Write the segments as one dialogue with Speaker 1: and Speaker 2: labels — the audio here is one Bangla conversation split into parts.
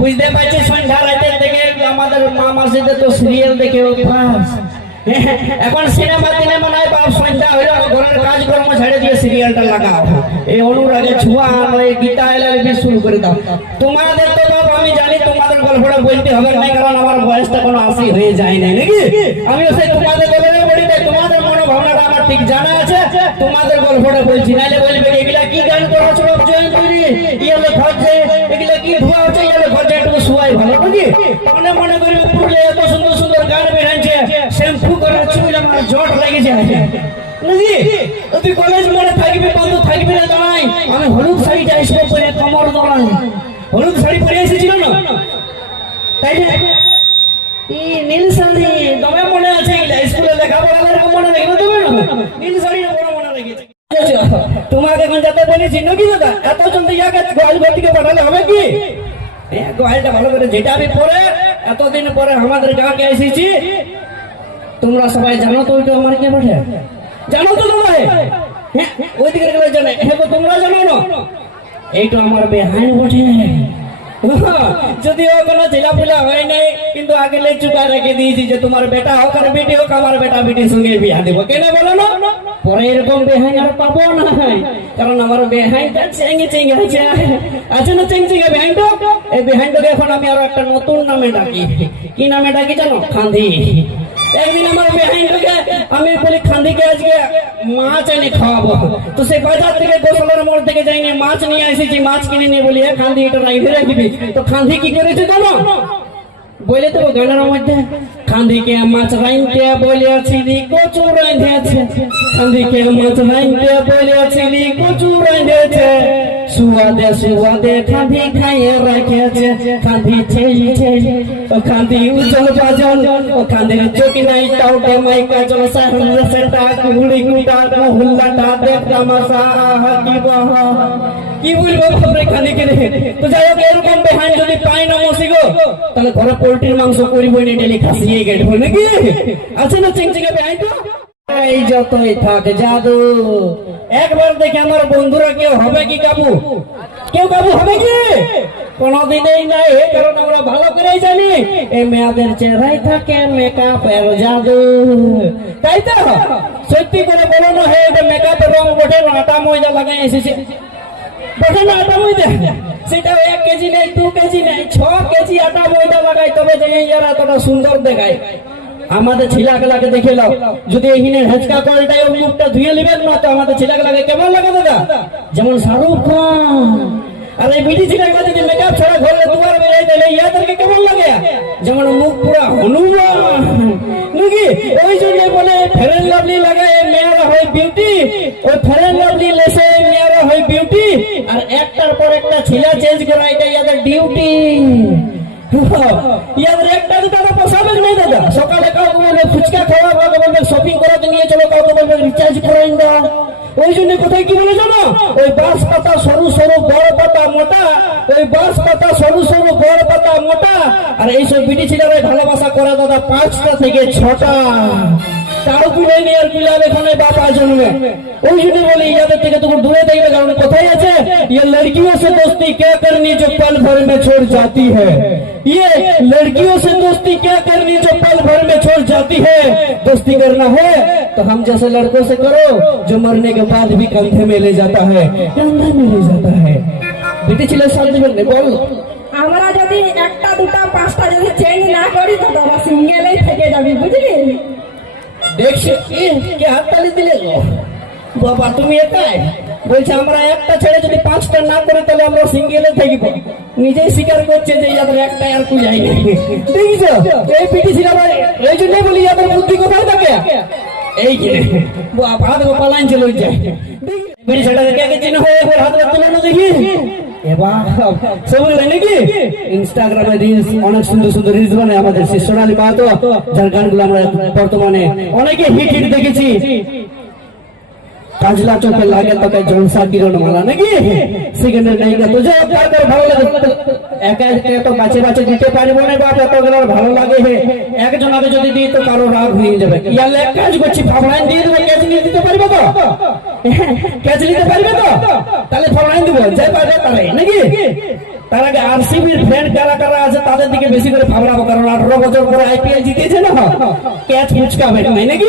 Speaker 1: বুঝতে পারছি সন্ধ্যা রাতের থেকে আমাদের মা মাসিদের তো সিরিয়াল দেখে অভ্যাস এখন সিনেমা টিনেমা নাই বাপ সন্ধ্যা হইল ঘরের কাজকর্ম ছেড়ে দিয়ে সিরিয়ালটা লাগাও। এই অনুরাগে ছুয়া নয় গীতা এলএলবি শুরু করে দাও। তোমাদের তো বাপ, আমি জানি তোমাদের গল্পটা বলতে হবে না, কারণ আমার বয়সটা কোনো আশি হয়ে যায় না নাকি? আমি সেই তোমাদের গল্পে বলি তোমাদের মনোভাবনাটা আমার ঠিক জানা আছে। তোমাদের গল্পটা বলছি নাহলে বলবে ছোট জয়েন করি ইয়ালে খরচে এগুলা কি ধোয়া হচ্ছে ইয়ালে খরচে একটু শুয়াই ভালো নাকি মনে মনে করি পুরুলে এত সুন্দর সুন্দর গান বেরাচ্ছে শ্যাম্পু করা চুল আমার জট লেগে যায় নাকি তুই কলেজ মনে থাকবি, বন্ধ থাকবি না দাঁড়াই আমি হলুদ শাড়িটা এসে পরে কমর দাঁড়াই হলুদ শাড়ি পরে এসেছিল না? তাই না নীল শাড়ি, তবে মনে আছে স্কুলে লেখাপড়া মনে রেখে দেবে নীল শাড়ি তোমাকে এখন যাতে বলেছি নাকি দাদা, এত জলদি গোয়াল ঘটিকে পাঠালে হবে কি? গোয়ালটা ভালো করে যেটা আমি পরে, এতদিন পরে আমাদের গাঁকে এসেছি। তোমরা সবাই জানো তো ওইটা আমার কে বটে জানো তো তোমরা আমার হয় তোমার বেটা হোক আর বেটি হোক, আমার বেটা বেটির সঙ্গে বিয়া দেবো। কেন বলো না? পরে এরকম বেহাই আর পাবো না কারণ আমার বেহাইনটা চেঙ্গে চেঙ্গে আছে আছে না চেঙ্গে চেঙ্গে বেহাইনটা এই বেহাইনটাকে এখন আমি আরও একটা নতুন নামে ডাকি। কি নামে ডাকি জানো? খান্দি। একদিন আমার বেহাইনটাকে আমি বলি, খান্দিকে আজকে মাছ এনে খাওয়াবো। তো সে বাজার থেকে গোসলের মোড় থেকে যাইনি, মাছ নিয়ে এসেছি, মাছ কিনে নিয়ে বলি, "এ খান্দি, এটা রাইধে রাখবি। তো খান্দি কি করেছে জানো? বলে তো গানের মধ্যে খান্দিকে মাছ রাইনতে বলিয়াছিলি কচু রাঁধেছে খান্দিকে মাছ রাইনতে বলিয়াছিলি কচু রাঁধেছে সুয়াদে সুয়াদে খান্দি খাইয়ে রাখেছে খান্দি ছেই ছেই, ও খান্দি উজ্জ্বল বাজন, ও খান্দির চোখি নাই টাউটে মাই কাজল সাহল সেটা কুড়ি কুটা মহুল্লাটা দেখ তামাশা আহা কি কি বলব খবরে খালি কে তো যাই হোক, এরকম বেহান যদি পাই না মসি গো তাহলে ঘরে পোল্ট্রির মাংস করিবই না, ডেলি খাসিয়ে গেটবো নাকি? আছে না চিংচিঙে বেহাই তো? এই যতই থাক, জাদু। একবার দেখে আমার বন্ধুরা কেউ হবে কি কাবু? কেউ কাবু হবে কি? কোনদিনই নাই কারণ আমরা ভালো করেই জানি এই মেয়েদের চেহারাই থাকে মেকআপের জাদু। তাই তো? সত্যি করে বলো না, হে এটা মেকআপের রং বটে, আটা ময়দা লাগাই এসেছে। বটে না আটা ময়দা সেটা এক কেজি নেই, দু কেজি নেই, ছ কেজি আটা ময়দা লাগাই তবে দেখে ইয়ারা এতটা সুন্দর দেখায়। আমাদের ছিলাগুলাকে দেখে নাও যদি এখানে হেঁচকা কলটাই মুখটা ধুয়ে নেবেন না, তো আমাদের ছিলাগুলাকে কেমন লাগে দাদা? যেমন শাহরুখ খান। আর এই বিটি ছিলাগুলা যদি মেকআপ ছাড়া ঘরে দুবার বেরিয়ে, তাহলে ইয়াদেরকে কেমন লাগে? যেমন মুখ পুরা হনুমান। নাকি? ওই জন্য বলে ফেরেন লাভলি লাগে মেয়েরা হয় বিউটি ওই ফেরেন লাভলি লেসে মেয়েরা হয় বিউটি আর একটার পর একটা ছিলা চেঞ্জ করা, এটা ইয়াদের ডিউটি ইয়াদের একটা তো টাকা পোষাবে নাই দাদা। সকালে কাউকে বলবে, ফুচকা খাওয়া কাউকে বলবে শপিং করাতে নিয়ে চলো, কাউকে বলবে রিচার্জ করাই দাও। ওই জন্য কোথায় কি বলে জানো? ওই বাস পাতা, সরু সরু, বড় পাতা, মোটা। ওই বাস পাতা, সরু সরু, বড় পাতা, মোটা। আর এইসব বিটি ছেলেরা ভালোবাসা করা দাদা, পাঁচটা থেকে ছটা। তাও তুলে নিয়ে আর পিলার এখানে বাবা জন্মে ওই জন্য বলি ইয়াদের থেকে তুমি দূরে দেখবে কারণ কোথায় আছে ये लड़कियों से दोस्ती क्या करनी जो पल भर में छोड़ जाती है ये लड़कियों से दोस्ती क्या करनी जो पल भर में छोड़ जाती है दोस्ती करना है तो हम जैसे लड़कों से करो जो मरने के बाद भी कंधे में ले जाता है कंधे में ले जाता है बेटी ছেলের সাথে দিবেন বল
Speaker 2: আমরা যদি একটা দুটা পাঁচটা যদি চেঞ্জ না করি তো তোরা সিঙ্গেলেই থেকে যাবি বুঝলি
Speaker 1: দেখছি কি কে হাততালি দিলে? বাবা, তুমি একাই? বলছে, আমরা একটা ছেড়ে যদি পাঁচটা না করে, তাহলে আমরা সিঙ্গেলে থাকব। নিজেই স্বীকার করছে যে ইয়াদের একটা আর কুই যাই দেখিছো? এই পিটিসি আবার এই জন্যই বলি ইয়াদের বুদ্ধি কোথায় থাকে? এই যে হাত পালাইন চলে যায় বেরি সেটা দেখে চিহ্ন হয়ে হাত তুলে না দেখি? নাকি? ইনস্টাগ্রামে রিলস অনেক সুন্দর সুন্দর রিলস বানায় আমাদের শিষ্য সোনালী মাহাতো, যার গানগুলো আমরা বর্তমানে অনেকে হিট হিট দেখেছি। কাজলা চোখে লাগে তোকে জলসা কিরণ মালা নাকি? সেখানে নাই তো ভালো লাগে। একা তো বাঁচে বাঁচে দিতে পারব না বাপ, এত গেলে ভালো লাগে হে। একজনকে যদি দিই তো কারও রাগ হয়ে যাবে। ইয়ালে এক কাজ করছি ফাফড়াইন দিয়ে দেবে, ক্যাচ নিয়ে দিতে পারবে তো? ক্যাচ নিতে পারবে তো? তাহলে ফাফড়াইন দিব, যাই পারবে তাহলে, নাকি? তার আগে আরসিবির ফ্রেন্ড কারা কারা আছে, তাদের দিকে বেশি করে ফাবড়াবো কারণ আঠারো বছর পরে আইপিএল জিতেছে না। ক্যাচ ফুচকা বেট নাই নাকি?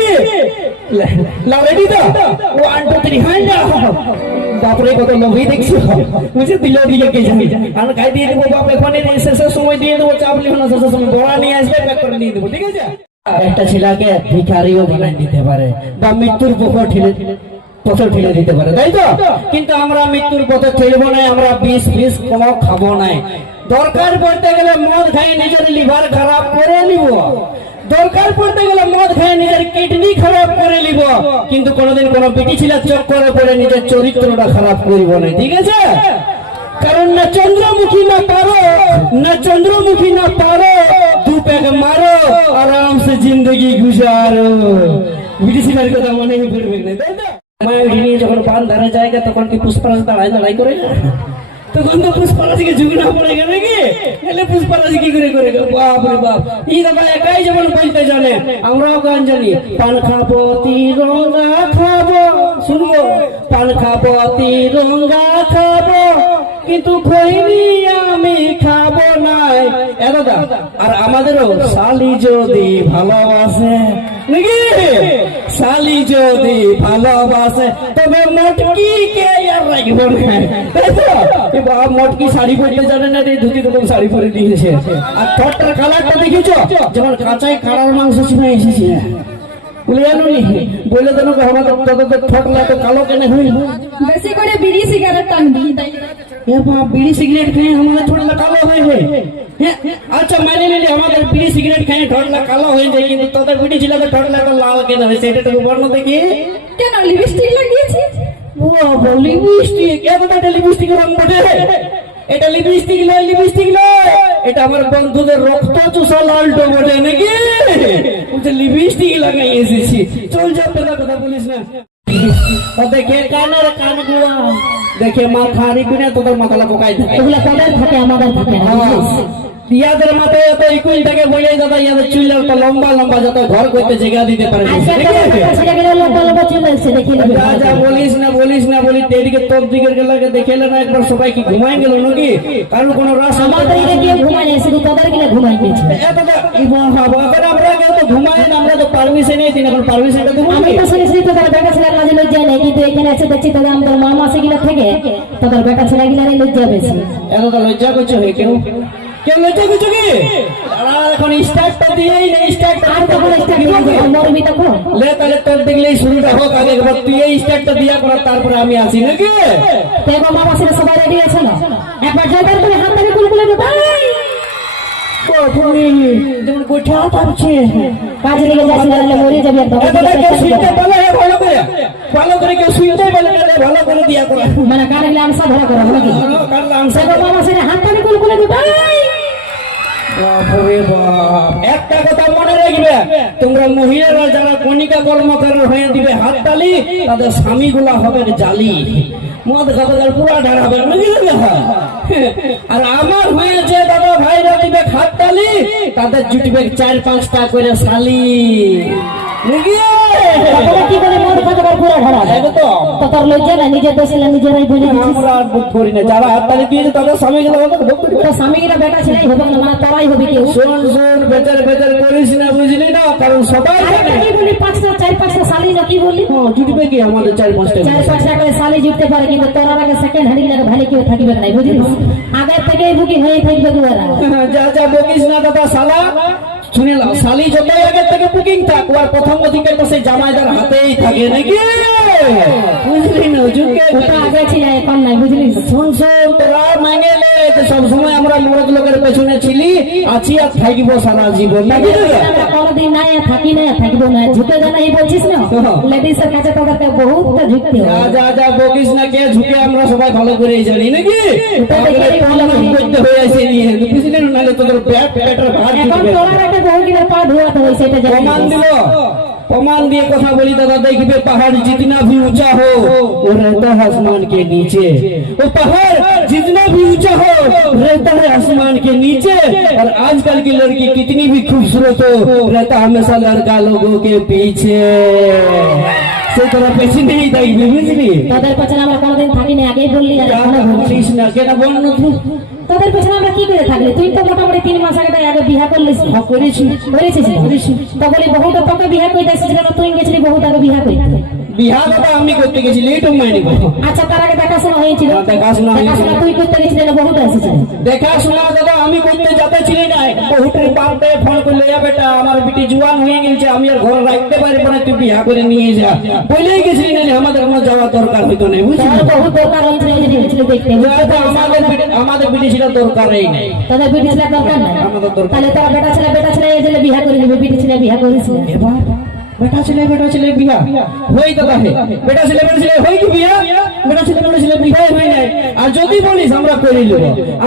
Speaker 1: রেডি তো। ওয়ান টু থ্রি হ্যাঁ বাপরে, কত লোভই দেখছি। বুঝে দিল দিকে কে জানি। কারণ গাই দিয়ে দেবো বাপ এখন শেষের সময় দিয়ে দেবো, চাপ লিখো না শেষের সময়। বড়া নিয়ে আসবে প্যাক করে দিয়ে দেবো, ঠিক আছে? একটা ছেলেকে ভিখারিও বানাই দিতে পারে। বা মৃত্যুর পথে ঠেলে পথে ঠেলে দিতে পারে তাই তো? কিন্তু আমরা মৃত্যুর পথে ঠেলবো না আমরা বিষ ফিস কোনো খাব নাই দরকার পড়তে গেলে মদ খাই নিজের লিভার খারাপ করে নিব। দরকার পড়তে গেলে মদ খেয়ে নিজের কিডনি খারাপ করে নিব। কিন্তু কোনোদিন কোনো বিটি ছিলার চক্করে পড়ে নিজের চরিত্রটা খারাপ করিব না ঠিক আছে? কারণ না চন্দ্রমুখী না পারো না চন্দ্রমুখী না পারো দু প্যাক মারো আরাম সে জিন্দগি গুজারো। বিটি ছিলার কথা মনে পড়বে না তাই তো? মায়া নিয়ে যখন পান ধারে জায়গা, তখন কি পুষ্পরাজ দাঁড়ায় দাঁড়াই করে? তখন তো পড়ে পুষ্পারাজি কি করে করে বাপ রে বাপ। একাই যেমন বলতে জানে, আমরাও গান জানি, পান খাব তিরঙ্গা খাব। শুনব, পান খাব তিরঙ্গা খাব, কিন্তু খৈনি আমি খাব নাই। এ দাদা, আর আমাদেরও শালি যদি ভালোবাসে নাকি শালি যদি ভালোবাসে, তবে মটকি কে আর রাখব না তাই তো? বাবা, মটকি শাড়ি পরতে জানে না রে, ধুতি রকম শাড়ি পরে দিয়েছে আর ঠোঁটটার কালারটা দেখেছ যেমন কাঁচাই কাড়ার মাংস ছিঁড়ে এসেছে। বলে জানো নি, বলে দেন আমাদের ঠোঁটলা তো কালো কেন হইল।
Speaker 2: বেশি করে বিড়ি, সিগারেট টানবি তাই
Speaker 1: এ বাবা বিড়ি সিগারেট খেয়ে আমাদের ঠোঁটলা কালো হয়ে যায় হ্যাঁ, আচ্ছা মানে নিলি আমাদের বিড়ি সিগারেট খেয়ে ঠোঁটলা কালো হয়ে যায় কিন্তু তোদের বিড়ি ছিল ঠোঁটলা তো লাল কেন হয়েছে এটা তো বর্ণ দেখি
Speaker 2: কেন লিপস্টিক লাগিয়েছি
Speaker 1: বাবা লিপস্টিক এতটা লিপস্টিক রং বটে এটা লিপস্টিক নয় লিপস্টিক নয় এটা আমার বন্ধুদের রক্ত চুষা লালটো বটে নাকি বলছে লিপস্টিক লাগাই এসেছি চল যা পেদা কথা বলিস না ও দেখে কানের কানগুলো দেখে মাথা হারি কিনে তোদের মাথালা পোকাই থাকে
Speaker 2: এগুলো তাদের থাকে? আমাদের থাকে। বুঝলিস?
Speaker 1: ইয়াদের মাথায় এত ইকুইল থাকে বলে দাদা ইয়াদের চুল তো লম্বা লম্বা যাতে ঘর করতে জায়গা দিতে পারে
Speaker 2: তো।
Speaker 1: যা যা বলিস না বলিস না বলি এদিকে তোর গেলাকে না একবার সবাই কি ঘুমাই গেল নাকি? কারণ কোনো রাস
Speaker 2: আমাদের না, শুধু তোদের ঘুমাই গেছে।
Speaker 1: আমরা কেউ তো ঘুমাই না আমরা তো পারমিশন দিন এখন পারমিশনটা দেবো
Speaker 2: আমি তো শুনেছি তোদের বেটা ছেলের মাঝে লজ্জা নেই কিন্তু এখানে আছে দেখছি তোদের আমাদের মামা সেগুলো থেকে তোদের বেটা লজ্জা বেশি।
Speaker 1: এত তো লজ্জা করছ কেউ? কেউ কি এখন স্টার্টটা দিয়েই না স্টার্টটা
Speaker 2: আর তখন স্টার্ট দিয়ে দেবো, মরবি তখন?
Speaker 1: লে তাহলে তোর দেখলেই শুরুটা হোক আগে একবার তুই এই স্টার্টটা দিয়া করার তারপরে আমি আসি নাকি?
Speaker 2: মামা ছেলে সবাই রেডি আছে না? একবার জয়বার করে হাত ধরে কুলকুলে ভাই
Speaker 1: বাপুরে, যেমন গোঠা পাচ্ছে
Speaker 2: কাজে লেগে যাচ্ছি নাহলে মরে যাবি একদম
Speaker 1: ভালো করে। ভালো করে কেউ ভালো করে দিয়া করা।
Speaker 2: মানে গেলে আমসা ধরা করো নাকি?
Speaker 1: কাটলাম
Speaker 2: সেবার মামা ছেলে হাত ধরে কুলকুলে ভাই
Speaker 1: একটা কথা মনে রাখবে, তোমরা মহিলারা যারা কণিকা কর্মকার হয়ে দিবে হাত তালি, তাদের স্বামী গুলা হবে জালি মদ খাবার পুরা ঢাড়াবে বুঝলি তো? আর আমার হয়েছে দাদা ভাইরা দিবে হাত তালি, তাদের জুটিবে চার পাঁচটা করে শালি নাকি?
Speaker 2: তাহলে কি বলে মদ খাবার পুরো ধরা তো। তোর লজ্জা না নিজের দোষে নিজেরাই বলে
Speaker 1: আমরা আর বুক করি না যারা হাত দিয়েছে তাদের স্বামী গুলো আমাদের ভোগ করি।
Speaker 2: তো স্বামীরা বেটা ছেলেই হবে না মানে তোরাই হবে কেউ।
Speaker 1: শোন শোন বেচার বেচার করিস না বুঝলি না? কারণ সবাই জানে।
Speaker 2: কি বলি পাঁচটা চার পাঁচটা শালি না কি বলি?
Speaker 1: হ্যাঁ, জুটবে কি আমাদের চার পাঁচটা
Speaker 2: চার পাঁচটা করে শালি জুটতে পারে কিন্তু তোর আগে সেকেন্ড হ্যান্ড গিলাকে ভালো কেউ থাকিবে না বুঝলি? আগের থেকে বুকিং হয়ে থাকবে দুয়ারা
Speaker 1: যা যা বকিস না দাদা শালা। শুনে শালি যত আগের থেকে বুকিং থাক আর প্রথম অধিকার জামাইদার থাকে নাকি বুঝলি না যুগে
Speaker 2: ওটা আগে ছিল এখন নাই বুঝলি?
Speaker 1: শুন শুন তোরা মানে সবসময় আমরা মরদ লোকের পেছনে ছিলি আছি আর থাকব সারা জীবন। নাকি দাদা?
Speaker 2: নাই থাকি না থাকব না ঝুঁকে জানা এই বলছিস না? লেডিসের কাছে তোদেরকে বহুত ঝুঁকতে
Speaker 1: যা যা যা বকিস না কে ঝুঁকে আমরা সবাই ভালো করেই জানি নাকি? করতে হয়ে আছে নিয়ে। বুঝলি না নাহলে তোদের পেট পেটের ভাত
Speaker 2: এখন
Speaker 1: জুটবে
Speaker 2: একটা বহু গিলার পা ধোয়াতে হয় সেটা জানি
Speaker 1: প্রমাণ দিল। प्रमाण दिए कथा बोली दादा देखिए पहाड़ जितना भी ऊंचा हो वो रहता है आसमान के नीचे वो पहाड़ जितना भी ऊंचा हो रहता है आसमान के नीचे और आजकल की लड़की कितनी भी खूबसूरत हो रहता हमेशा लड़का लोगों के पीछे से तरह पीछे नहीं देखबी बुझली
Speaker 2: তোদের পেছনে আমরা কোনোদিন থাকিনি আগেই বললি আর এখনো বলছিস।
Speaker 1: বলিস না কেন বল না তুই
Speaker 2: তোদের পেছনে আমরা কি করে থাকলে? তুই তো মোটামুটি তিন মাস আগে আগে বিহা করলিস।
Speaker 1: করেছিস করেছি।
Speaker 2: করেছিস? তখন বহুত তোকে বিহা করে তুই গেছিলি বহুত আগে বিহা করতে
Speaker 1: বিহার আমি করতে গেছিলি এইটুকু মাইনে বল।
Speaker 2: আচ্ছা তার আগে দেখাশোনা হয়েছিল।
Speaker 1: হ্যাঁ, দেখাশোনা।
Speaker 2: দেখাশোনা তুই করতে গেছিলি না বহুত এসেছিল
Speaker 1: দেখাশোনা দাদা আমি করতে যেতে ছিলি না বহুটের বাপে ফোন করলে "এ বেটা আমার বিটি জুয়ান হয়ে গেছে আমি আর ঘরে রাখতে পারব না তুই বিয়া করে নিয়ে যা। বলেই গেছিলি না আমাদের কোনো যাওয়ার দরকার হইতো না বুঝলি?
Speaker 2: বহুত দরকার হয়েছিল যদি হয়েছিল দেখতে
Speaker 1: আমাদের আমাদের বিটি ছিল দরকারই নেই।
Speaker 2: তোদের বিটি ছেলে দরকার নাই?
Speaker 1: আমাদের দরকার।
Speaker 2: তাহলে তোরা বেটা ছেলে বেটা ছেলে এই জন্য বিয়া করে নিবি বিটি ছেলে বিয়া করিস
Speaker 1: এবার বেটা ছেলে বেটা ছেলে বিয়া হই দাদা হে বেটা ছেলে বেটা ছেলে হই কি বিয়া বেটা ছেলে বেটা ছেলে বিয়া হই নাই আর যদি বলিস আমরা করে নিব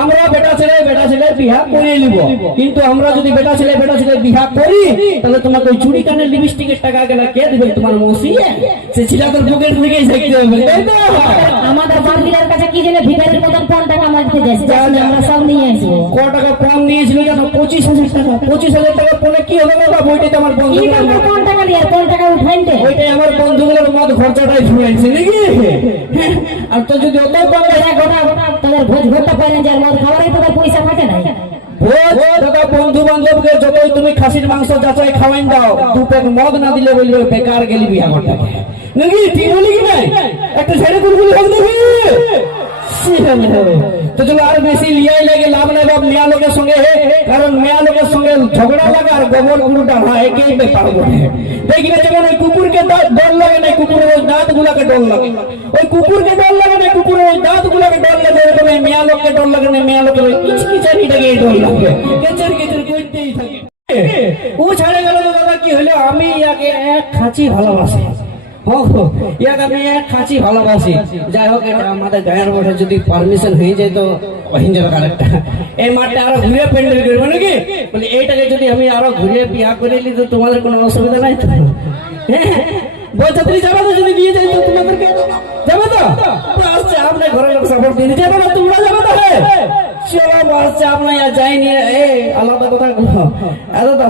Speaker 1: আমরা বেটা ছেলে বেটা ছেলে বিয়া করে নিব কিন্তু আমরা যদি বেটা ছেলে বেটা ছেলে বিয়া করি তাহলে তোমাকে ওই চুড়ি কানের লিপস্টিকের টাকা গেলে কে দিবে তোমার মৌসি সে ছিলাদের বুকের থেকে দেখতে হবে তাই তো
Speaker 2: আমাদের বাঙ্গিলার কাছে কি জন্য ভিখারির মতন কোন টাকা মারতে যাস আমরা সব নিয়ে আসব
Speaker 1: ক টাকা কম নিয়েছিল জানো পঁচিশ হাজার টাকা পঁচিশ হাজার টাকা পরে কি হবে বাবা বইটাতে আমার বন্ধু
Speaker 2: কি টাকা কোন টাকা নিয়ে কোন টাকা উঠাইতে
Speaker 1: ওইটাই আমার বন্ধুগুলোর মত খরচাটাই ফুরাইছে নাকি? আর তো যদি অত কম
Speaker 2: তোরা গোটা গোটা ভোজ ভোজটা পারেন যে আর মদ খাওয়ারই পয়সা থাকে না
Speaker 1: দাদা বন্ধু বান্ধবকে যতই তুমি খাসির মাংস যাচাই খাওয়াইন দাও দু প্যাক মদ না দিলে বলবে বেকার গেলি বিয়া নাকি? ঠিক বলি কি নাই? একটা ছেড়ে হোক দেখি তো চলো আর বেশি লিয়াই লাগে লাভ নাই বাপ মিয়া লোকের সঙ্গে কারণ মিয়া লোকের সঙ্গে ঝগড়া লাগা আর গোবর গুরুটা হয় একই ব্যাপার বটে দেখবে যেমন ওই কুকুরকে দাঁত ডর লাগে না কুকুরের ওই দাঁত গুলাকে ডর লাগে ওই কুকুরকে ডর লাগে না কুকুরের ওই দাঁত গুলাকে ডর লাগে এরকম এই মিয়া লোককে ডর লাগে না মিয়া লোকের ওই কিচকিচানিটাকে ডর লাগে কেচার কেচার করতেই থাকে ও ছাড়ে গেল তো দাদা কি হলো আমি ইয়াকে এক খাঁচি ভালোবাসি হো, হো, ইয়াকে আমি খাঁচি ভালোবাসি। যাই হোক আমাদের গায়ের মধ্যে যদি পারমিশন হয়ে যায় তো হয়ে যাবে আরও ঘুরে প্যান্ডেল নাকি? বলে যদি আমি আরও ঘুরে বিয়া করে নিই তো তোমাদের কোনো অসুবিধা নাই তো? হ্যাঁ বলছাত্রী যাবে তো যদি নিয়ে যাই তো তোমাদেরকে যাবে তো? আসছে আপনার ঘরের লোক সাপোর্ট দিয়ে যাবে না, তোমরা যাবে তো চলো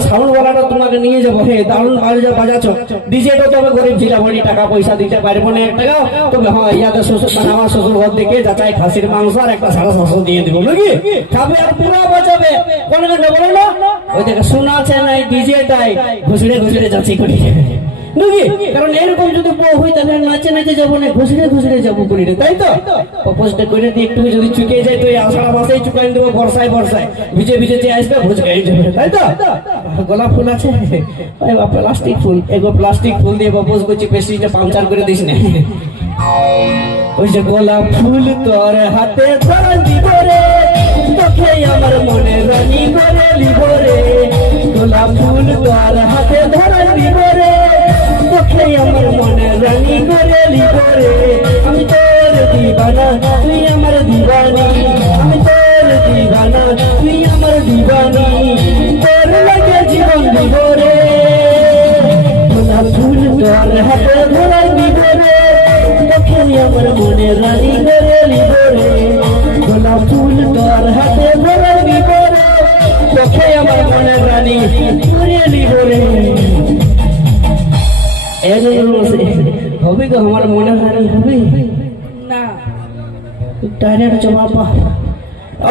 Speaker 1: আপনার ওয়ালাটা তোমাকে নিয়ে যাব গরিব ছিল বলি, টাকা পয়সা দিতে পারব না, এক টাকা তবে হ্যাঁ ইয়াদের শ্বশুর মানে শ্বশুর ঘর থেকে যাচাই খাসির মাংস আর একটা সাড়ে সাতশো দিয়ে দিব নাকি খাবে আর পুরো গানটা বলো ওই দেখে, শোনা আছে ডিজেটাই ঘুষড়ে ঘুষড়ে যাচ্ছি করি নাকি কারণ এরকম যদি বউ হয় তাহলে নাচে নাচে যাব না ঘুষড়ে ঘুষড়ে যাব তাই তো? প্রপোজটা করে দিয়ে একটু যদি চুকে যায় তো এই আষাঢ় মাসেই চুকাই দেবো বর্ষায় বর্ষায়। ভিজে ভিজে যে আসবে যাবে তাই তো? গোলাপ ফুল আছে? প্লাস্টিক ফুল। এগো প্লাস্টিক ফুল দিয়ে প্রপোজ করছি পেস্ট্রিটা পাংচার করে দিস না। ওই যে গোলাপ ফুল তোর হাতে ধরা দিব রে তোকে আমার মনে রানী করে লিব রে। গোলাপ ফুল তোর লিব রে আমি তোর দিবানা, তুই আমার দিবানি, আমি তোর দিবানা, তুই আমার দিবানি। তোর লাগে জীবন দিব রে ফুল তোর হাতে ধরা দিব রে তোকে আমার মনে রানী করে লিব রে ফুল তোর হাতে ধরা দিব তোকে আমার মনে রানী করে লিব রে হবে গো আমার মনে রানী হবে। না। ডাইরেক্ট জবাব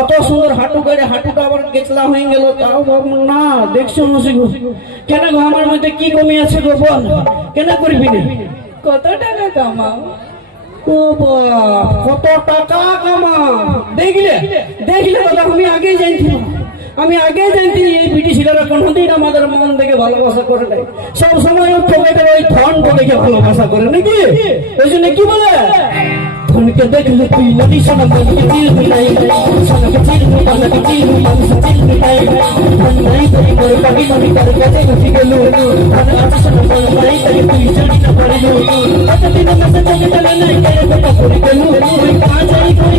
Speaker 1: অত সুন্দর হাঁটু করে হাঁটুটা আবার গেছলা হয়ে গেল তাও না দেখছ নসি গো। কেন গো আমার মধ্যে কি কমি আছে গো বল? কেন করবি না?
Speaker 3: কত টাকা কামাও?
Speaker 1: ও বাপ, কত টাকা কামা দেখলে দেখলে দাদা আমি আগে জানছি আমি আগে জানছি এই বিটি ছেলেরা কোনোদিন আমাদের মন থেকে ভালোবাসা করে নাই। সব সময় পকেটের ওই ধনটা দেখে ভালোবাসা করে, নাকি? ওই জন্য কি বলে? ধনকে দেখলে তুই নদী সোনা মনকে চিল মিলাই সোনাকে চিল মিটানাকে চিল মানুষ চিল মিটাই ধন নাই তোর করে পাগি নদী তার কাছে গুছি গেল ধন আছে সোনা নাই তাকে তুই জড়ি না পারিল কত দিন মাসে চলে চলে নাই, কেড়ে বেটা করে গেল ওই কাঁচাই করি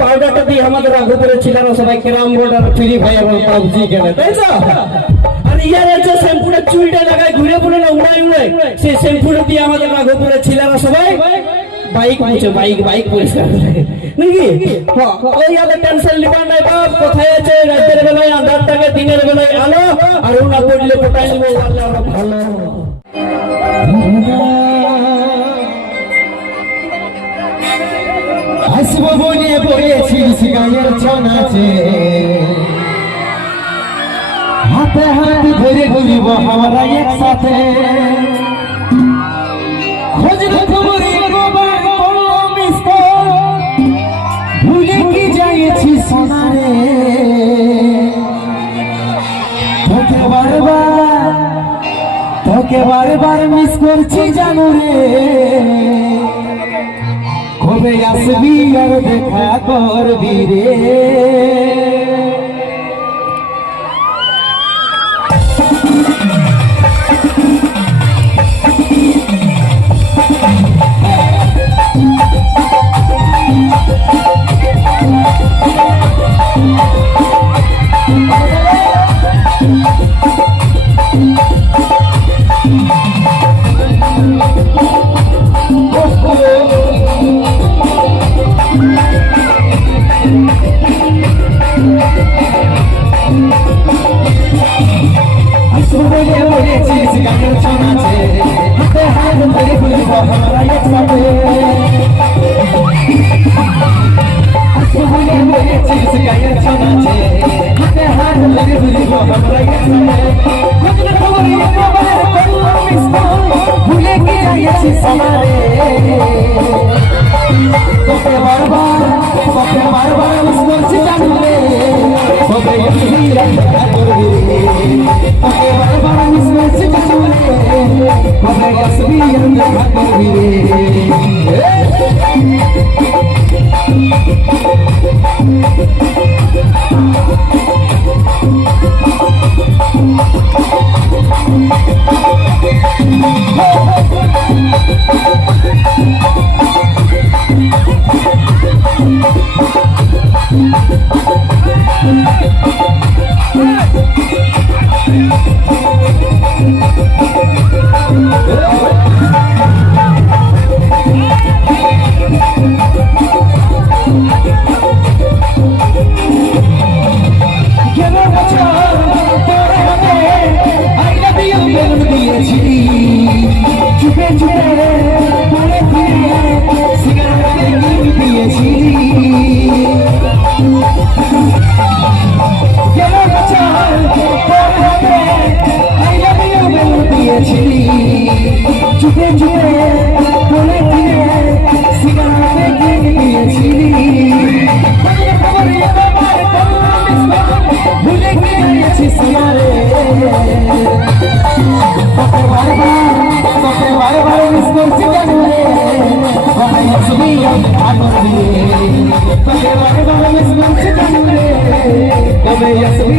Speaker 1: পাউডারটা দিয়ে আমাদের ছিলারা সবাই ক্যারাম আর ফ্রি ফায়ার পাবজি খেলে চুলটা লাগায়, ঘুরে ঘুরে না শ্যাম্পুটা দিয়ে আমাদের রাঘবপুরে ছিলারা সবাই বাইক মুছে, বাইক বাইক পরিষ্কার করে। নাকি? ওই ইয়াদের টেনশন নাই, বাপ, কোথায় আছে? রাতের বেলায় আন্ধার থাকে দিনের বেলায় আলো আর ওনা পড়লে কোথায় ওরা ভালো।
Speaker 4: আসব বলে পড়েছিস গায়ের ছনাচে হাতে হাত ধরে ঘুরিব আমরা একসাথে। বারবার মিস করছি জানো রে। কবে আসবি আর দেখা করবি রে। সোনারে তোকে বারবার তোকে বারবার মিস করছি জানো রে কবে আসবি আর দেখা করবি তোকে বারবার মিস করছি জানো রে কবে আসবি দেখা করবি রে কেন Thank you. ফিরে সিগারেটে নিম দিয়েছি খবর এবার ভুলে গিয়েছি সিয়ারে তোকে বারবার তোকে বারবার মিস করছি জানো রে কবে আসবি আর দেখা করবি তোকে বারবার মিস করছি জানো রে কবে আসবি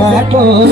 Speaker 4: কাটোর